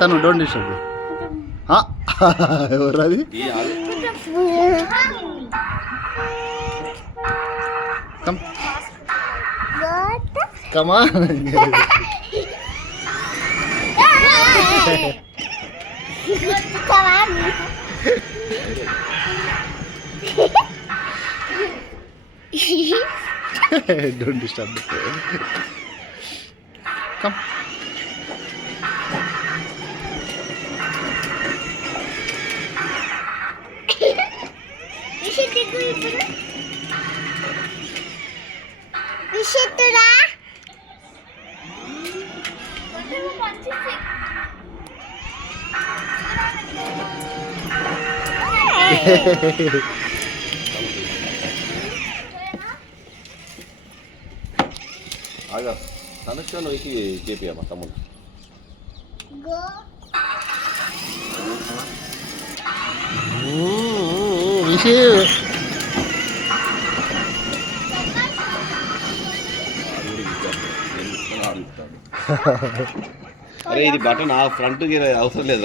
తను don't disturb. ఎవరు అది? కమా డోంట్ డిస్టర్బ్. కమ్. ఆగా కనెక్షన్ వచ్చి చేపియమ్మా తమ్ముడు. అరే ఇది బటన్ ఆ ఫ్రంట్ కి అవసరం లేదా?